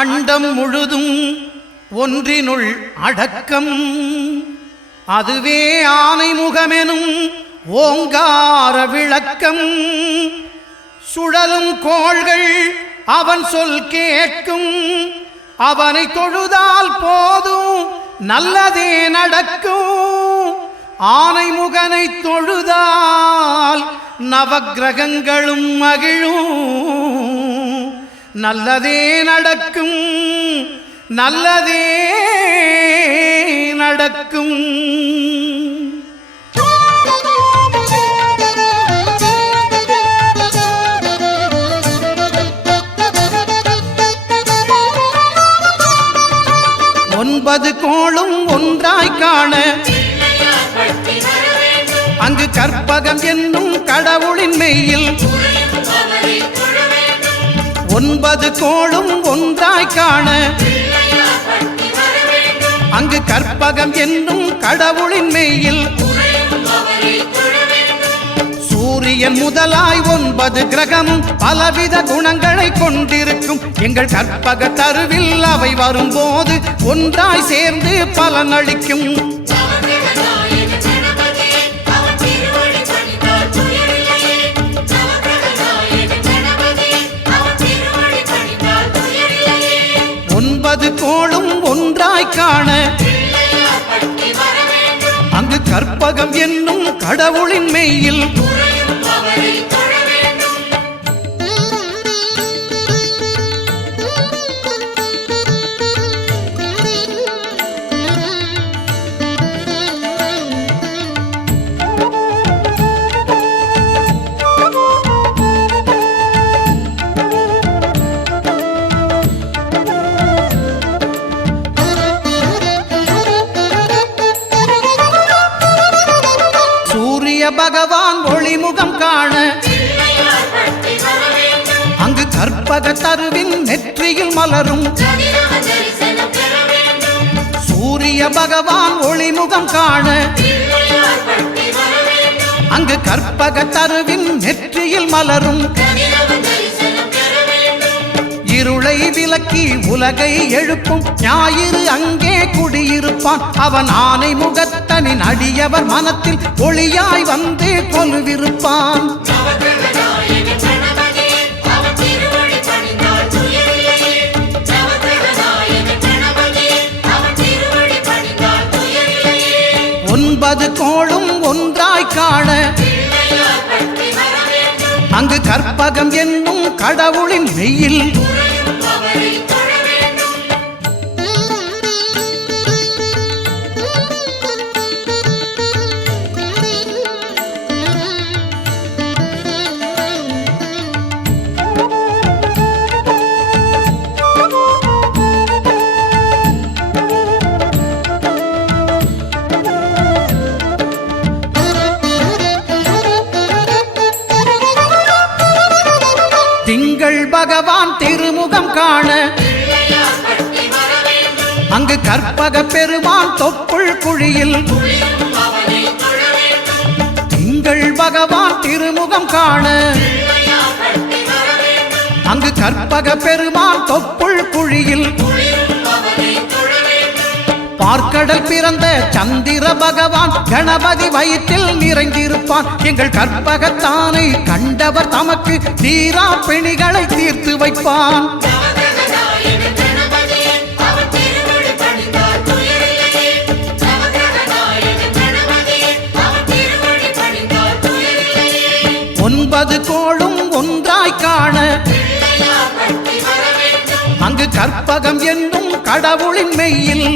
அண்டம் முழுதும் ஒன்றினுள் அடக்கம், அதுவே ஆனைமுகமெனும் ஓங்கார விளக்கம். சுழலும் கோள்கள் அவன் சொல் கேட்கும், அவனை தொழுதால் போதும் நல்லதே நடக்கும். ஆனைமுகனை தொழுதால் நவக்கிரகங்களும் மகிழும், நல்லதே நடக்கும், நல்லதே நடக்கும். ஒன்பது கோளும் ஒன்றாய் காண அங்கு கற்பகம் என்னும் கடவுளின் மெய்யில். ஒன்பது கோளும் ஒன்றாய் காண அங்கு கற்பகம் என்னும் கடவுளின் மெய்யில். சூரியன் முதலாய் 9 கிரகமும் பலவித குணங்களை கொண்டிருக்கும். எங்கள் கற்பக தருவில் அவை வரும்போது ஒன்றாய் சேர்ந்து பலனளிக்கும். ஒன்பது கோளும் ஒன்றாய் காண அங்கு கற்பகம் என்னும் கடவுளின் மெய்யில். பகவான் ஒளிமுகம் காண அங்கு கற்பக தருவின் நெற்றியில் மலரும். சூரிய பகவான் ஒளிமுகம் காண அங்கு கற்பக தருவின் நெற்றியில் மலரும். இருளை விலக்கி உலகை எழுப்பும் ஞாயிறு அங்கே குடியிருப்பான். அவன் ஆனை முகத்தனின் அடியவர் மனத்தில் ஒளியாய் வந்து கொலுவிருப்பான். ஒன்பது கோளும் ஒன்றாய் காண அங்கு கற்பகம் என்னும் கடவுளின் மெய்யில். திங்கள் பகவான் திருமுகம் காண அங்கு கற்பக பெருமான் தொப்புள் குழியில். திங்கள் பகவான் திருமுகம் காண அங்கு கற்பக பெருமான் தொப்புள் குழியில். பார்க்கடல் பிறந்த சந்திர பகவான் கணபதி வயிற்றில் நிறைந்திருப்பான். எங்கள் கற்பகத்தானை கண்டவர் தமக்கு தீரா பிணிகளை தீர்த்து வைப்பான். ஒன்பது கோளும் ஒன்றாய் காண அங்கு கற்பகம் என்னும் கடவுளின் மெய்யில்.